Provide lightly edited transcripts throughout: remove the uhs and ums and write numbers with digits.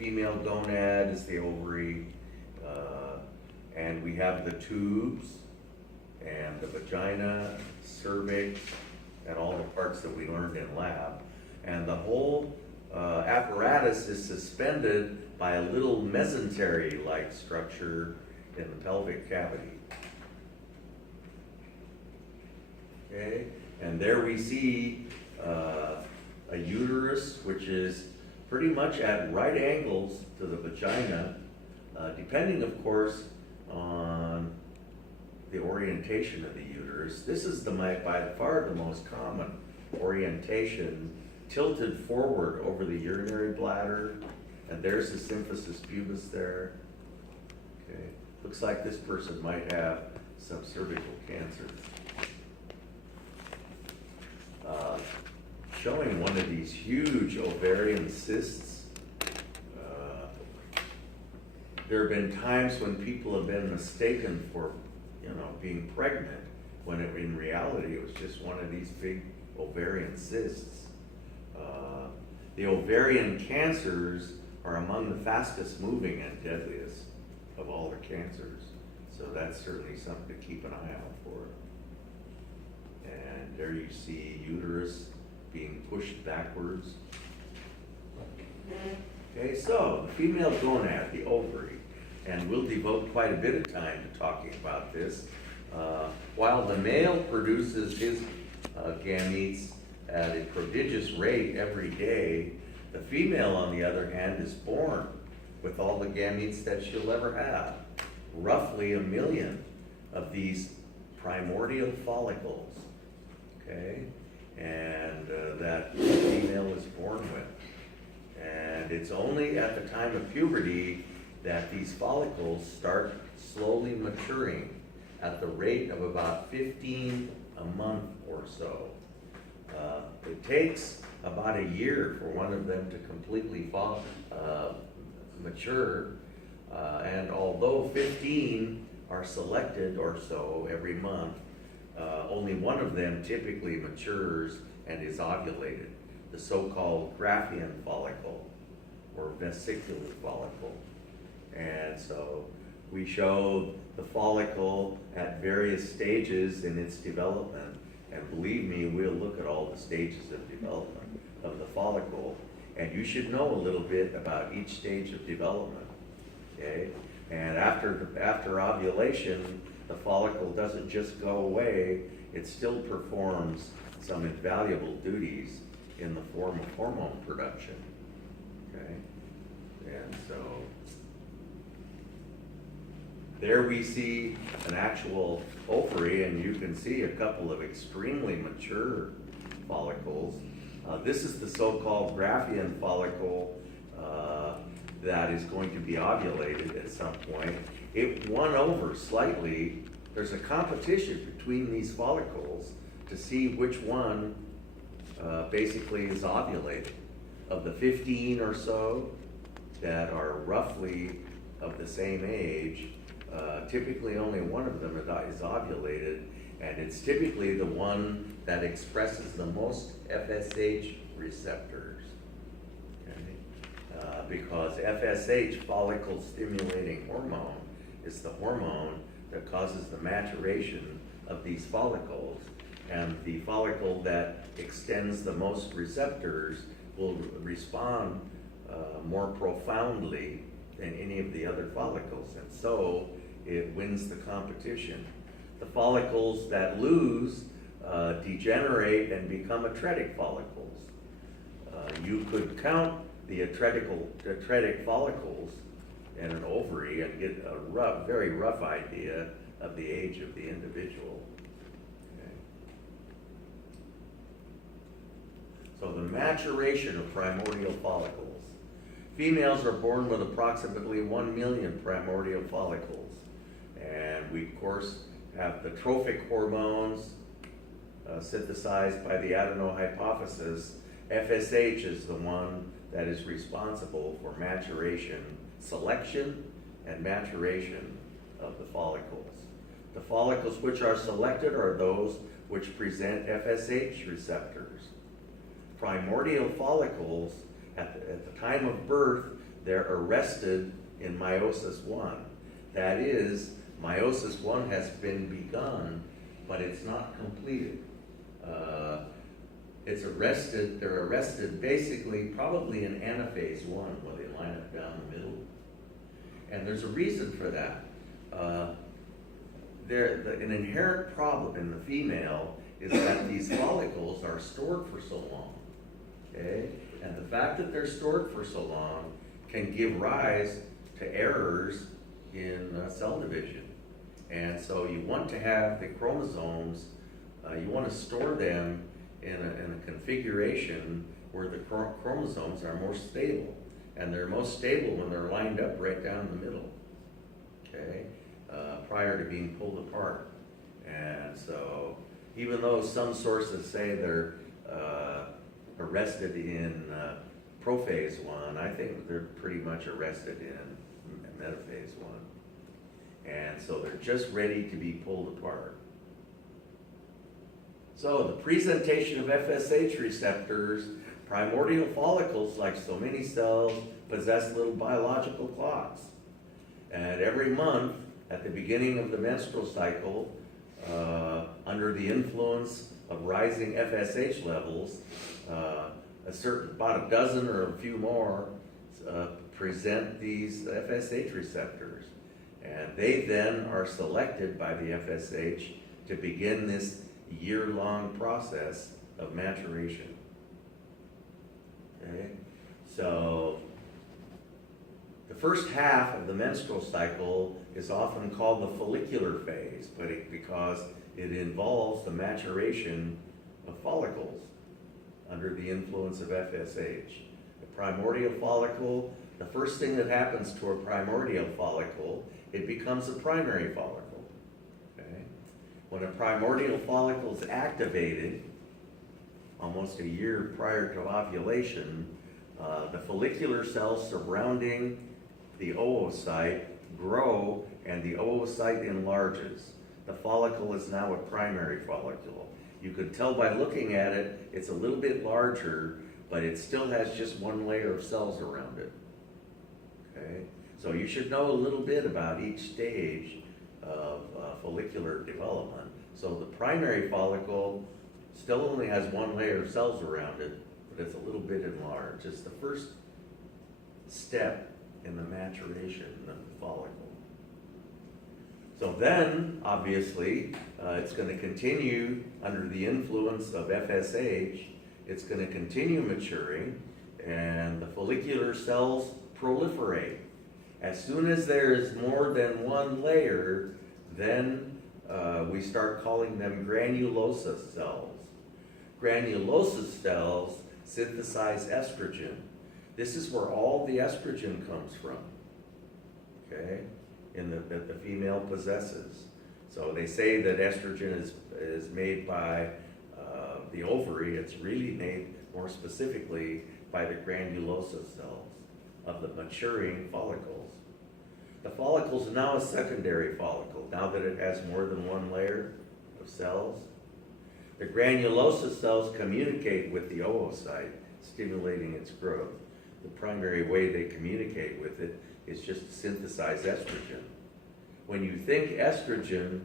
female gonad is the ovary, and we have the tubes, and the vagina, cervix, and all the parts that we learned in lab. And the whole apparatus is suspended by a little mesentery-like structure in the pelvic cavity. Okay, and there we see a uterus, which is pretty much at right angles to the vagina, depending, of course, on the orientation of the uterus. This is by far the most common orientation, tilted forward over the urinary bladder, and there's the symphysis pubis there. Okay, looks like this person might have some cervical cancer. Showing one of these huge ovarian cysts. There have been times when people have been mistaken for, being pregnant, when in reality it was just one of these big ovarian cysts. The ovarian cancers are among the fastest moving and deadliest of all the cancers. So that's certainly something to keep an eye out for. And there you see uterus being pushed backwards. Okay, so the female gonad, the ovary, and we'll devote quite a bit of time to talking about this. While the male produces his gametes at a prodigious rate every day, the female, on the other hand, is born with all the gametes that she'll ever have. Roughly 1 million of these primordial follicles, okay? And that the female is born with. And it's only at the time of puberty that these follicles start slowly maturing at the rate of about 15 a month or so. It takes about a year for one of them to completely mature, and although 15 are selected or so every month, only one of them typically matures and is ovulated, the so-called Graafian follicle or vesicular follicle. And so we show the follicle at various stages in its development, and believe me, we'll look at all the stages of development of the follicle, and you should know a little bit about each stage of development, okay? And after ovulation, the follicle doesn't just go away, it still performs some invaluable duties in the form of hormone production, okay? And so there we see an actual ovary, and you can see a couple of extremely mature follicles. This is the so-called Graafian follicle that is going to be ovulated at some point. It won over slightly. There's a competition between these follicles to see which one basically is ovulated. Of the 15 or so that are roughly of the same age, typically only one of them is ovulated, and it's typically the one that expresses the most FSH receptors, okay? Because FSH, follicle stimulating hormone, is the hormone that causes the maturation of these follicles, and the follicle that extends the most receptors will respond more profoundly than any of the other follicles, and so it wins the competition. The follicles that lose degenerate and become atretic follicles. You could count the atretic follicles in an ovary and get a very rough idea of the age of the individual. Okay. So the maturation of primordial follicles. Females are born with approximately 1 million primordial follicles. And we, of course, have the trophic hormones synthesized by the adenohypophysis. FSH is the one that is responsible for maturation, selection and maturation of the follicles. The follicles which are selected are those which present FSH receptors. Primordial follicles, at the time of birth, they're arrested in meiosis one. That is, meiosis one has been begun, but it's not completed. They're arrested basically probably in anaphase one, where they line up down the middle. And there's a reason for that. An inherent problem in the female is that these follicles are stored for so long, okay? And the fact that they're stored for so long can give rise to errors in cell division. And so you want to have the chromosomes, you want to store them in a configuration where the chromosomes are more stable. And they're most stable when they're lined up right down the middle, okay, prior to being pulled apart. And so even though some sources say they're arrested in prophase one, I think they're pretty much arrested in metaphase one. And so they're just ready to be pulled apart. So the presentation of FSH receptors, primordial follicles, like so many cells, possess little biological clocks. And every month, at the beginning of the menstrual cycle, under the influence of rising FSH levels, about a dozen or a few more present these FSH receptors. And they then are selected by the FSH to begin this year-long process of maturation. Okay? So the first half of the menstrual cycle is often called the follicular phase, because it involves the maturation of follicles under the influence of FSH. The primordial follicle, the first thing that happens to a primordial follicle, it becomes a primary follicle. Okay? When a primordial follicle is activated, almost a year prior to ovulation, the follicular cells surrounding the oocyte grow and the oocyte enlarges. The follicle is now a primary follicle. You could tell by looking at it, it's a little bit larger, but it still has just one layer of cells around it. Okay? So you should know a little bit about each stage of follicular development. So the primary follicle still only has one layer of cells around it, but it's a little bit enlarged. It's the first step in the maturation of the follicle. So then, obviously, it's going to continue under the influence of FSH. It's going to continue maturing, and the follicular cells proliferate. As soon as there is more than one layer, then we start calling them granulosa cells. Granulosa cells synthesize estrogen. This is where all the estrogen comes from, okay, that the female possesses. So they say that estrogen is made by the ovary. It's really made more specifically by the granulosa cells of the maturing follicles. The follicle is now a secondary follicle, now that it has more than one layer of cells. The granulosa cells communicate with the oocyte, stimulating its growth. The primary way they communicate with it is just to synthesize estrogen. When you think estrogen,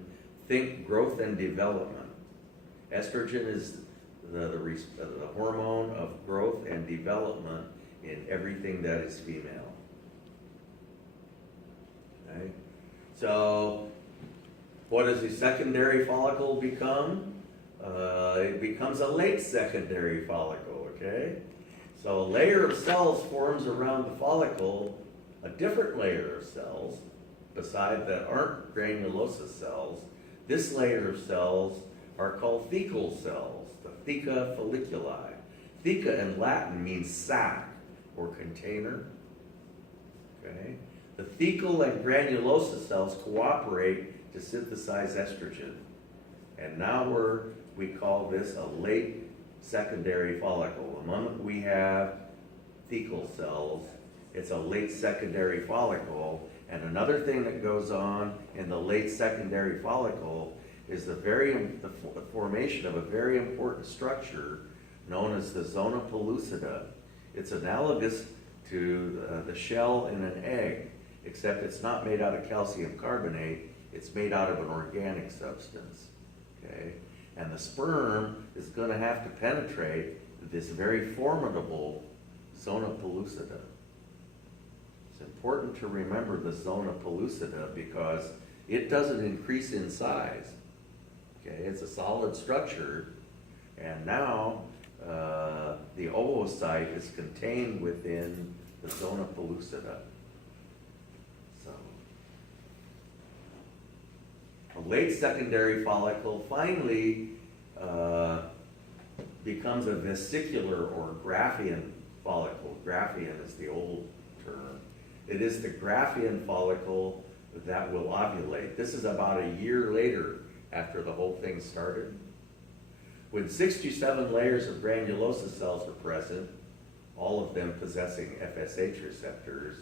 think growth and development. Estrogen is the hormone of growth and development in everything that is female. Okay? So, what does a secondary follicle become? It becomes a late secondary follicle, okay? So a layer of cells forms around the follicle, a different layer of cells, beside that aren't granulosa cells. This layer of cells are called thecal cells, the theca folliculi. Theca in Latin means sac or container. Okay? The thecal and granulosa cells cooperate to synthesize estrogen. And now we call this a late secondary follicle. The moment we have thecal cells, it's a late secondary follicle. And another thing that goes on in the late secondary follicle is the formation of a very important structure known as the zona pellucida. It's analogous to the shell in an egg, except it's not made out of calcium carbonate, it's made out of an organic substance, okay? And the sperm is gonna have to penetrate this very formidable zona pellucida. It's important to remember the zona pellucida because it doesn't increase in size, okay? It's a solid structure, and now the oocyte is contained within the zona pellucida. So, a late secondary follicle finally becomes a vesicular or Graafian follicle. Graafian is the old term. It is the Graafian follicle that will ovulate. This is about a year later after the whole thing started. When 67 layers of granulosa cells are present, all of them possessing FSH receptors,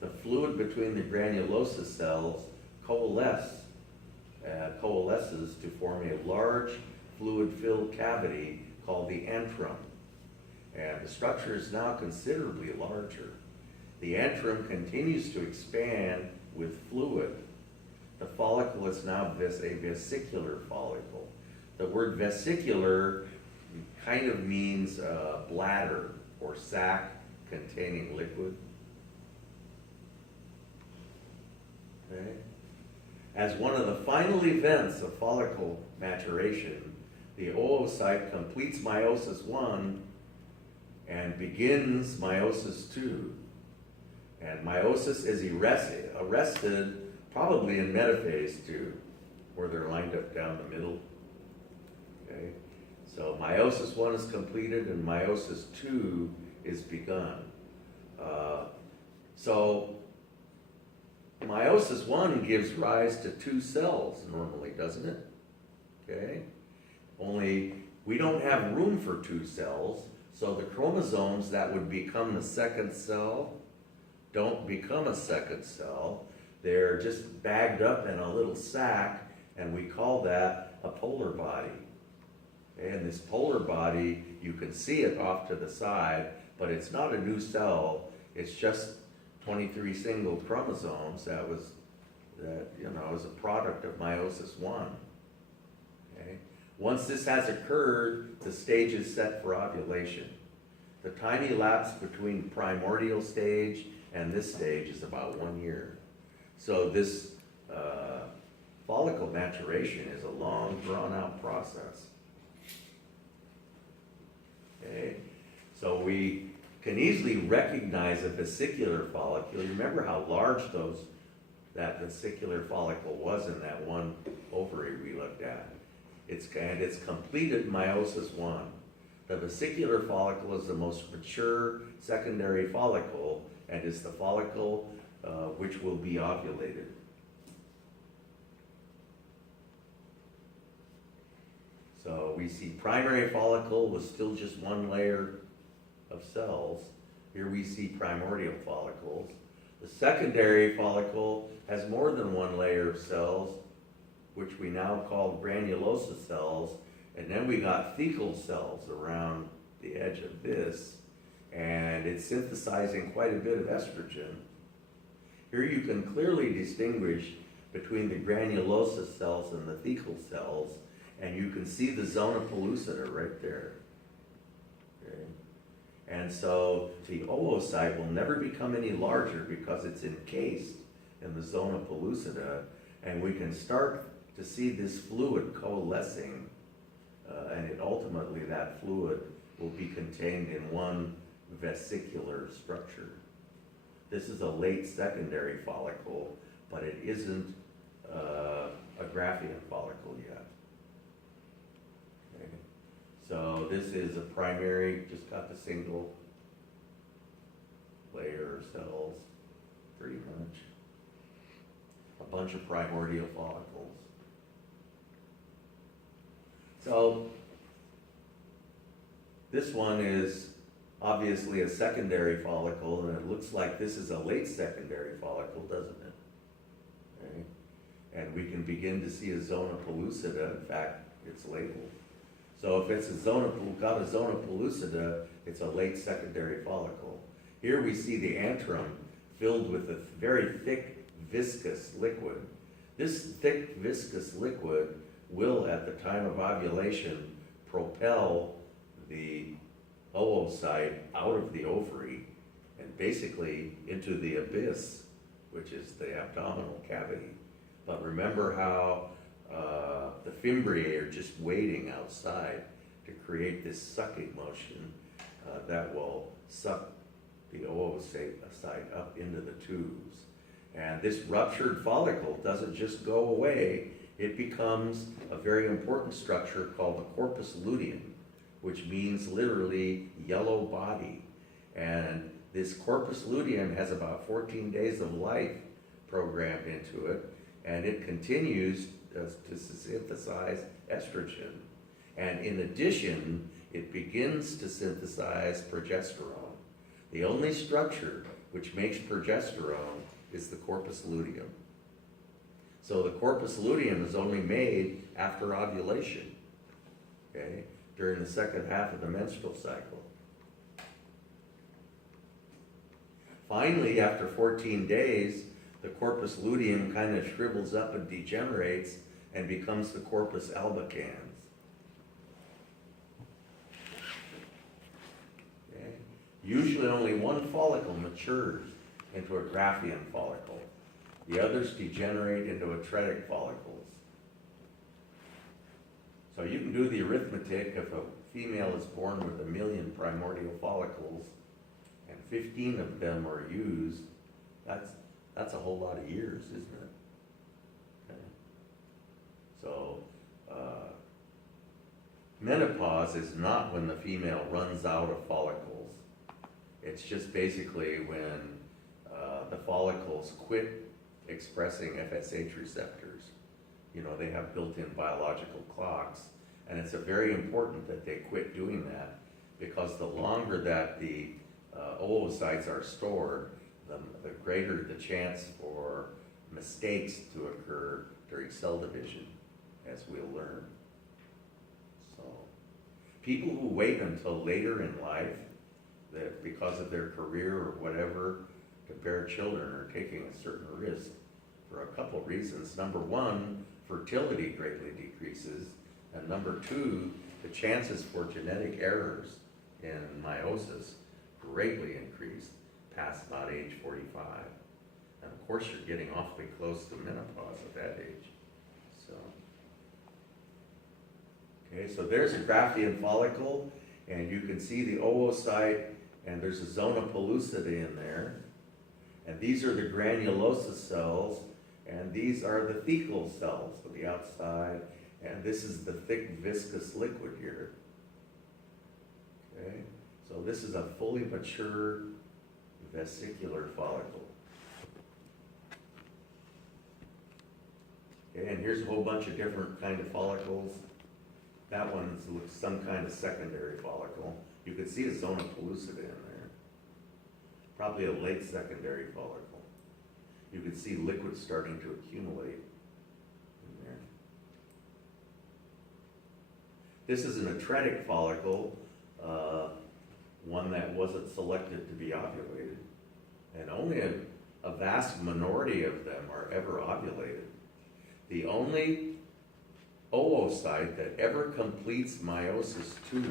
the fluid between the granulosa cells coalesces to form a large fluid-filled cavity called the antrum. And the structure is now considerably larger. The antrum continues to expand with fluid. The follicle is now a vesicular follicle. The word vesicular kind of means bladder or sac containing liquid. Okay. As one of the final events of follicle maturation, the oocyte completes meiosis 1 and begins meiosis 2. And meiosis is arrested probably in metaphase 2, where they're lined up down the middle. Okay? So meiosis 1 is completed and meiosis 2 is begun. So meiosis 1 gives rise to 2 cells normally, doesn't it? Okay? Only we don't have room for 2 cells, so the chromosomes that would become the second cell don't become a second cell. They're just bagged up in a little sac, and we call that a polar body. And this polar body, you can see it off to the side, but it's not a new cell. It's just 23 single chromosomes that was a product of meiosis 1. Okay? Once this has occurred, the stage is set for ovulation. The time elapsed between primordial stage and this stage is about 1 year. So this follicle maturation is a long, drawn-out process. Okay, so we can easily recognize a vesicular follicle. You remember how large that vesicular follicle was in that one ovary we looked at. It's completed meiosis 1. The vesicular follicle is the most mature secondary follicle and is the follicle which will be ovulated. So we see primary follicle was still just 1 layer of cells. Here we see primordial follicles. The secondary follicle has more than 1 layer of cells, which we now call granulosa cells, and then we got thecal cells around the edge of this, and it's synthesizing quite a bit of estrogen. Here you can clearly distinguish between the granulosa cells and the thecal cells, and you can see the zona pellucida right there. Okay? And so the oocyte will never become any larger because it's encased in the zona pellucida, and we can start to see this fluid coalescing, and ultimately that fluid will be contained in one vesicular structure. This is a late secondary follicle, but it isn't a Graafian follicle yet. Okay. So this is a primary, just got the single layer of cells, pretty much. A bunch of primordial follicles. So this one is obviously a secondary follicle, and it looks like this is a late secondary follicle, doesn't it? Okay. And we can begin to see a zona pellucida. In fact, it's labeled. So if it's got a zona pellucida, it's a late secondary follicle. Here we see the antrum filled with a very thick, viscous liquid. This thick, viscous liquid will, at the time of ovulation, propel the oocyte out of the ovary and basically into the abyss, which is the abdominal cavity. But remember how the fimbriae are just waiting outside to create this sucking motion that will suck the oocyte up into the tubes. And this ruptured follicle doesn't just go away, it becomes a very important structure called the corpus luteum, which means literally yellow body. And this corpus luteum has about 14 days of life programmed into it, and it continues to synthesize estrogen. And in addition, it begins to synthesize progesterone. The only structure which makes progesterone is the corpus luteum. So the corpus luteum is only made after ovulation, okay, during the second half of the menstrual cycle. Finally, after 14 days, the corpus luteum kind of shrivels up and degenerates and becomes the corpus albicans. Okay. Usually only one follicle matures into a Graafian follicle. The others degenerate into atretic follicles. So you can do the arithmetic. If a female is born with 1 million primordial follicles and 15 of them are used, that's a whole lot of years, isn't it? Okay. So menopause is not when the female runs out of follicles. It's just basically when the follicles quit expressing FSH receptors. You know, they have built-in biological clocks, and it's very important that they quit doing that, because the longer that the oocytes are stored, the greater the chance for mistakes to occur during cell division, as we'll learn. So, people who wait until later in life, that because of their career or whatever, to bear children are taking a certain risk for a couple reasons. Number one, fertility greatly decreases, and number two, the chances for genetic errors in meiosis greatly increase past about age 45. And of course, you're getting awfully close to menopause at that age. So, okay, so there's a Graafian follicle, and you can see the oocyte, and there's a zona pellucida in there. And these are the granulosa cells, and these are the thecal cells on the outside, and this is the thick viscous liquid here. Okay, so this is a fully mature vesicular follicle. Okay, and here's a whole bunch of different kind of follicles. That one looks some kind of secondary follicle. You can see a zona pellucida in there. Probably a late secondary follicle. You can see liquid starting to accumulate in there. This is an atretic follicle, one that wasn't selected to be ovulated. And only a vast minority of them are ever ovulated. The only oocyte that ever completes meiosis II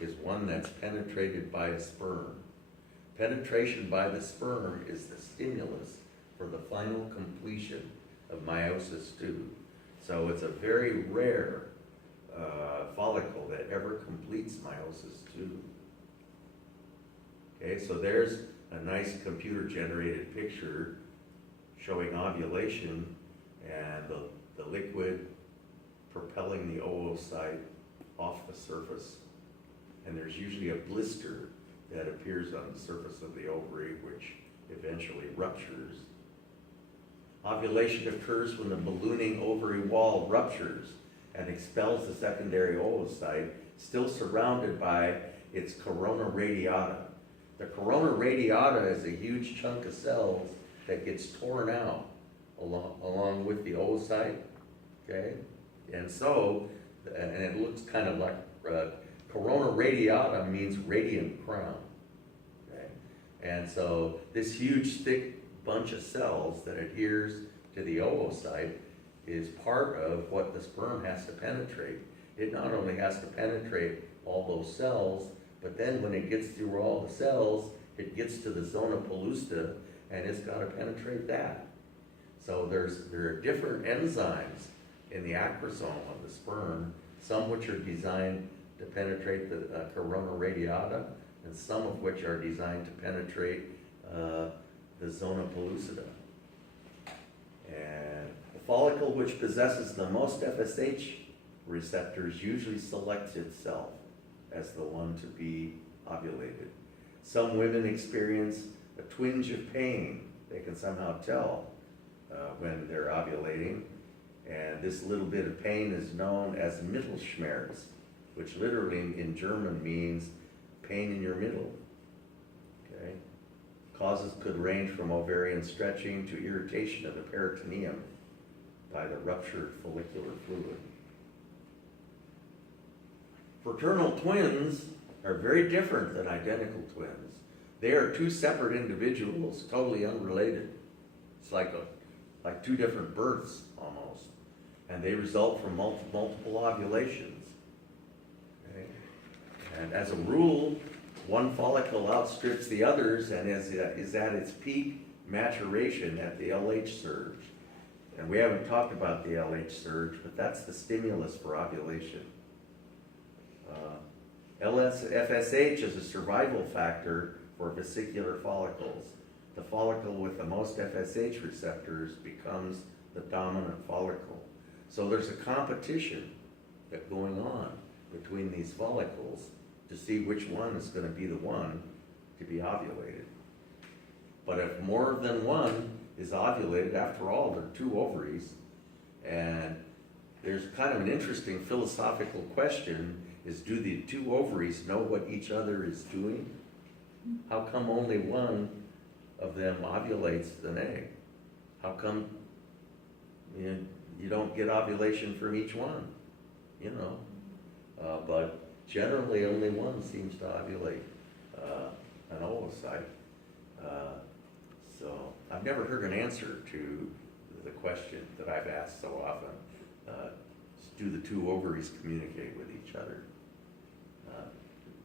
is one that's penetrated by a sperm. Penetration by the sperm is the stimulus for the final completion of meiosis II. So it's a very rare follicle that ever completes meiosis II. Okay, so there's a nice computer-generated picture showing ovulation and the liquid propelling the oocyte off the surface. And there's usually a blister that appears on the surface of the ovary, which eventually ruptures. Ovulation occurs when the ballooning ovary wall ruptures and expels the secondary oocyte, still surrounded by its corona radiata. The corona radiata is a huge chunk of cells that gets torn out along with the oocyte, okay? And so, and it looks kind of like, corona radiata means radiant crown, okay? And so this huge thick bunch of cells that adheres to the oocyte is part of what the sperm has to penetrate. It not only has to penetrate all those cells, but then when it gets through all the cells, it gets to the zona pellucida, and it's got to penetrate that. So there are different enzymes in the acrosome of the sperm, some which are designed to penetrate the corona radiata, and some of which are designed to penetrate the zona pellucida. And the follicle which possesses the most FSH receptors usually selects itself as the one to be ovulated. Some women experience a twinge of pain. They can somehow tell when they're ovulating. And this little bit of pain is known as Mittelschmerz, which literally in German means pain in your middle. Okay? Causes could range from ovarian stretching to irritation of the peritoneum by the ruptured follicular fluid. Fraternal twins are very different than identical twins. They are two separate individuals, totally unrelated. It's like two different births almost, and they result from multiple ovulations. Okay? And as a rule, one follicle outstrips the others and is at its peak maturation at the LH surge. And we haven't talked about the LH surge, but that's the stimulus for ovulation. FSH is a survival factor for vesicular follicles. The follicle with the most FSH receptors becomes the dominant follicle. So there's a competition that's going on between these follicles to see which one is going to be the one to be ovulated. But if more than one is ovulated, after all, there are two ovaries, and there's kind of an interesting philosophical question is, do the two ovaries know what each other is doing? How come only one of them ovulates an egg? How come you don't get ovulation from each one? But generally only one seems to ovulate an oocyte. So I've never heard an answer to the question that I've asked so often. Do the two ovaries communicate with each other?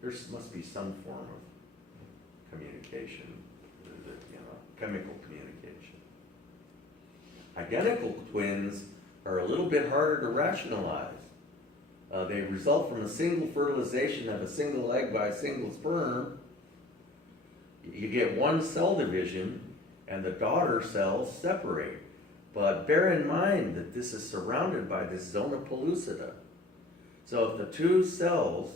There must be some form of communication, chemical communication. Identical twins are a little bit harder to rationalize. They result from a single fertilization of a single egg by a single sperm. You get one cell division and the daughter cells separate. But bear in mind that this is surrounded by this zona pellucida. So if the two cells,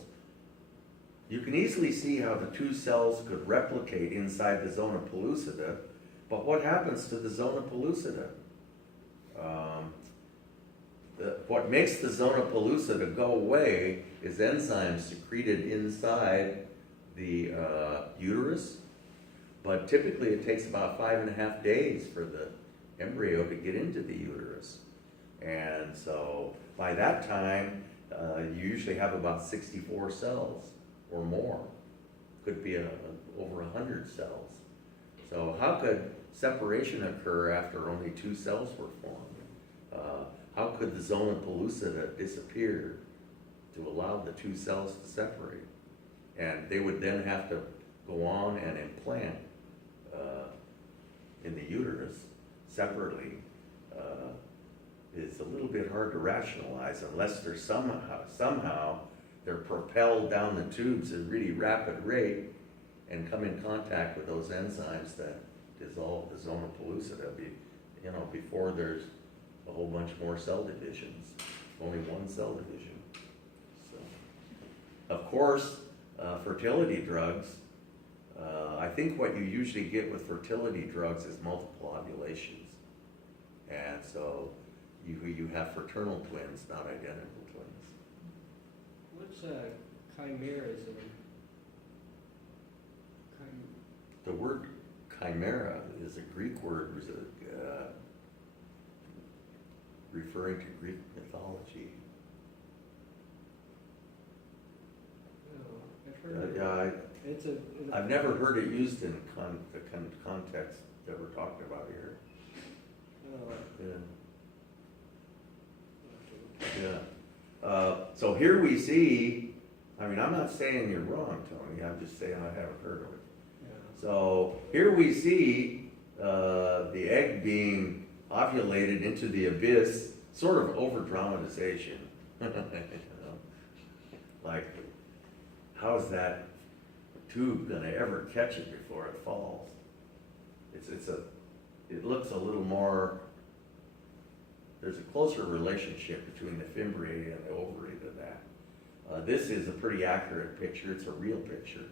you can easily see how the two cells could replicate inside the zona pellucida, but what happens to the zona pellucida? What makes the zona pellucida go away is enzymes secreted inside the uterus, but typically it takes about 5.5 days for the embryo to get into the uterus. And so by that time, you usually have about 64 cells or more. Could be over 100 cells. So how could separation occur after only 2 cells were formed? How could the zona pellucida disappear to allow the 2 cells to separate? And they would then have to go on and implant in the uterus separately. It's a little bit hard to rationalize unless there's somehow they're propelled down the tubes at a really rapid rate and come in contact with those enzymes that dissolve the zona pellucida before there's a whole bunch more cell divisions. Only one cell division. So, of course, fertility drugs, I think what you usually get with fertility drugs is multiple ovulations. And so you have fraternal twins, not identical twins. What's chimerism? The word chimera is a Greek word referring to Greek mythology. Oh, I've heard It's a. I've never heard it used in the context that we're talking about here. Uh, Yeah. Yeah. So here we see, I mean, I'm not saying you're wrong, Tony, I'm just saying I haven't heard of it. yeah. So here we see the egg being ovulated into the abyss, sort of over dramatization. You know? Like, how's that tube gonna ever catch it before it falls? It looks a little more, there's a closer relationship between the fimbriae and the ovary than that. This is a pretty accurate picture, it's a real picture,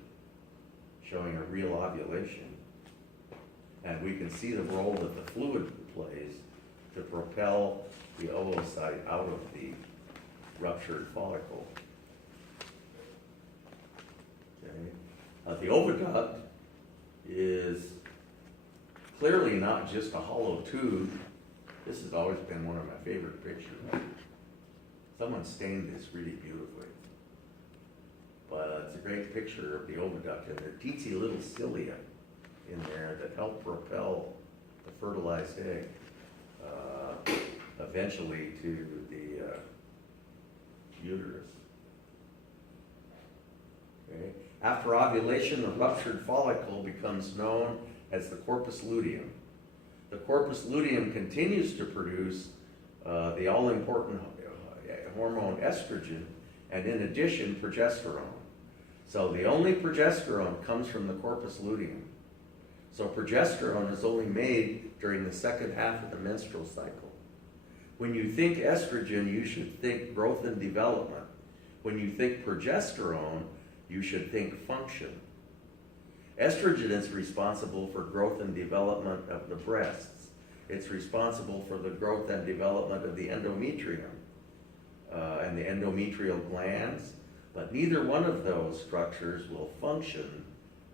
showing a real ovulation. And we can see the role that the fluid plays to propel the oocyte out of the ruptured follicle. Okay. The oviduct is clearly not just a hollow tube. This has always been one of my favorite pictures. Someone stained this really beautifully. But it's a great picture of the oviduct, and there are teensy little cilia in there that help propel the fertilized egg eventually to the uterus. Okay. After ovulation, the ruptured follicle becomes known as the corpus luteum. The corpus luteum continues to produce the all-important hormone estrogen, and in addition, progesterone. So the only progesterone comes from the corpus luteum. So progesterone is only made during the second half of the menstrual cycle. When you think estrogen, you should think growth and development. When you think progesterone, you should think function. Estrogen is responsible for growth and development of the breasts. It's responsible for the growth and development of the endometrium and the endometrial glands, but neither one of those structures will function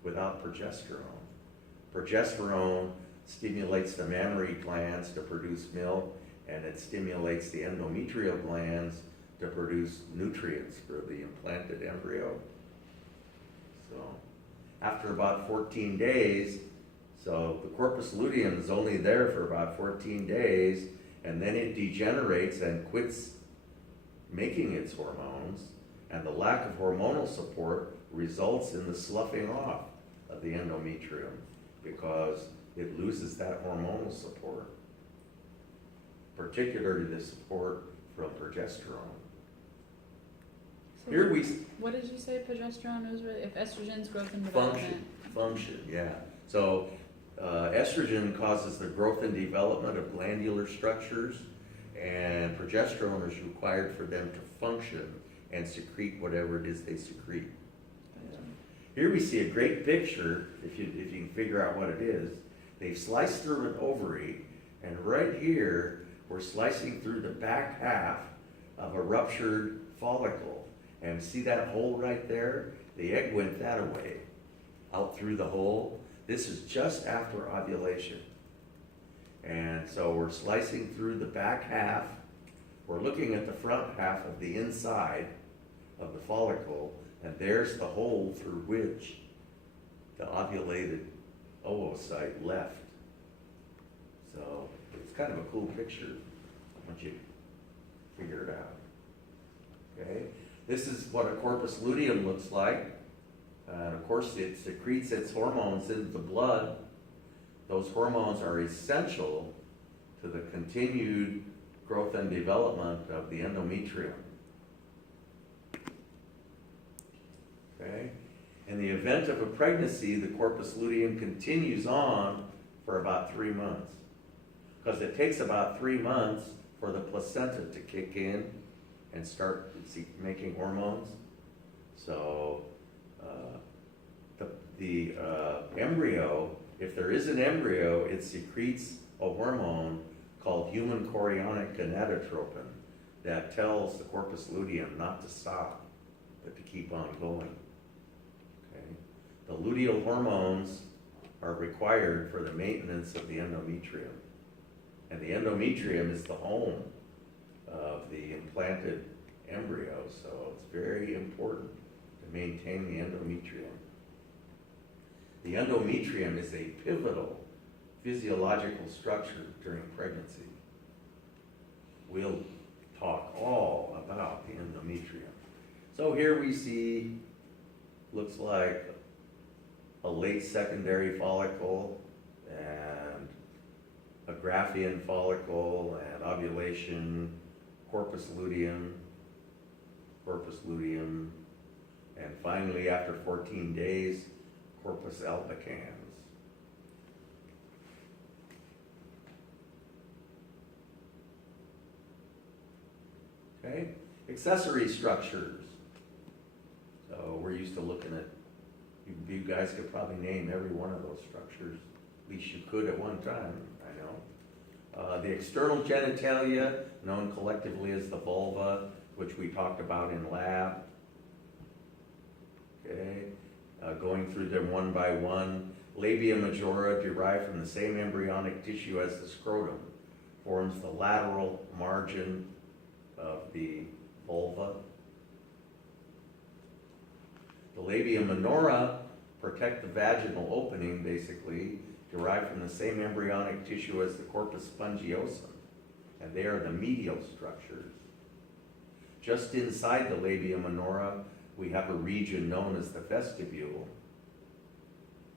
without progesterone. Progesterone stimulates the mammary glands to produce milk, and it stimulates the endometrial glands to produce nutrients for the implanted embryo. So after about 14 days, so the corpus luteum is only there for about 14 days, and then it degenerates and quits making its hormones, and the lack of hormonal support results in the sloughing off of the endometrium because it loses that hormonal support, particularly the support from progesterone. So Here we what did you say progesterone is? If estrogen's growth and function, development? yeah. So estrogen causes the growth and development of glandular structures, and progesterone is required for them to function and secrete whatever it is they secrete. Here we see a great picture, if you can figure out what it is. They've sliced through an ovary, and right here, we're slicing through the back half of a ruptured follicle. And see that hole right there? The egg went that way, out through the hole. This is just after ovulation. And so we're slicing through the back half. We're looking at the front half of the inside of the follicle, and there's the hole through which the ovulated oocyte left. So it's kind of a cool picture once you figure it out. Okay, this is what a corpus luteum looks like. And of course, it secretes its hormones into the blood. Those hormones are essential to the continued growth and development of the endometrium. Okay? In the event of a pregnancy, the corpus luteum continues on for about 3 months, because it takes about 3 months for the placenta to kick in and start making hormones. So the embryo, if there is an embryo, it secretes a hormone called human chorionic gonadotropin that tells the corpus luteum not to stop, but to keep on going. Okay? The luteal hormones are required for the maintenance of the endometrium. And the endometrium is the home of the implanted embryo, so it's very important to maintain the endometrium. The endometrium is a pivotal physiological structure during pregnancy. We'll talk all about the endometrium. So here we see, looks like a late secondary follicle and a Graafian follicle and ovulation, corpus luteum, and finally after 14 days, corpus albicans. Okay, accessory structures. So we're used to looking at, you guys could probably name every one of those structures. At least you could at one time, I know. The external genitalia, known collectively as the vulva, which we talked about in lab. Okay, going through them one by one. Labia majora, derived from the same embryonic tissue as the scrotum, forms the lateral margin of the vulva. The labia minora protect the vaginal opening, basically, derived from the same embryonic tissue as the corpus spongiosum, and they are the medial structures. Just inside the labia minora, we have a region known as the vestibule,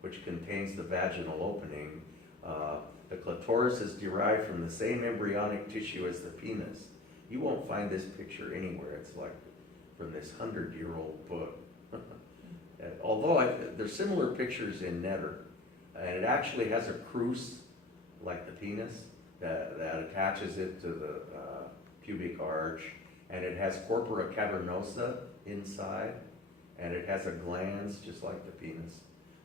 which contains the vaginal opening. The clitoris is derived from the same embryonic tissue as the penis. You won't find this picture anywhere. It's like from this 100-year-old book. Although there's similar pictures in Netter, and it actually has a crus, like the penis, that attaches it to the pubic arch, and it has corpora cavernosa inside, and it has a glans just like the penis.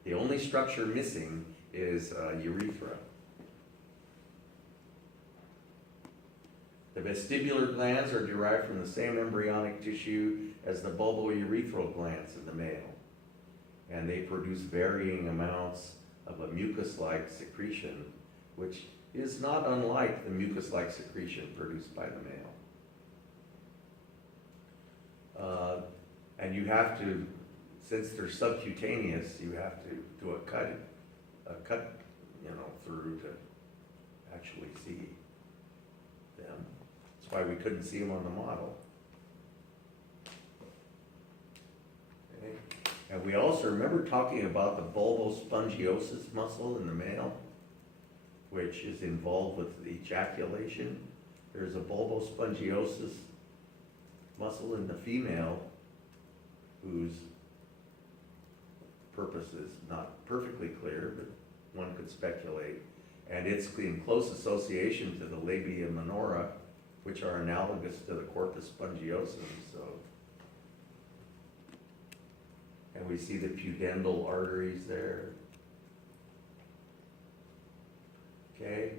The only structure missing is urethra. The vestibular glands are derived from the same embryonic tissue as the bulbourethral glands in the male, and they produce varying amounts of a mucus-like secretion, which is not unlike the mucus-like secretion produced by the male. And you have to, since they're subcutaneous, you have to do a cut, through to actually see them. That's why we couldn't see them on the model. Okay. And we also remember talking about the bulbospongiosus muscle in the male, which is involved with ejaculation. There's a bulbospongiosus muscle in the female whose purpose is not perfectly clear, but one could speculate. And it's in close association to the labia minora, which are analogous to the corpus spongiosum. So, and we see the pudendal arteries there. Okay,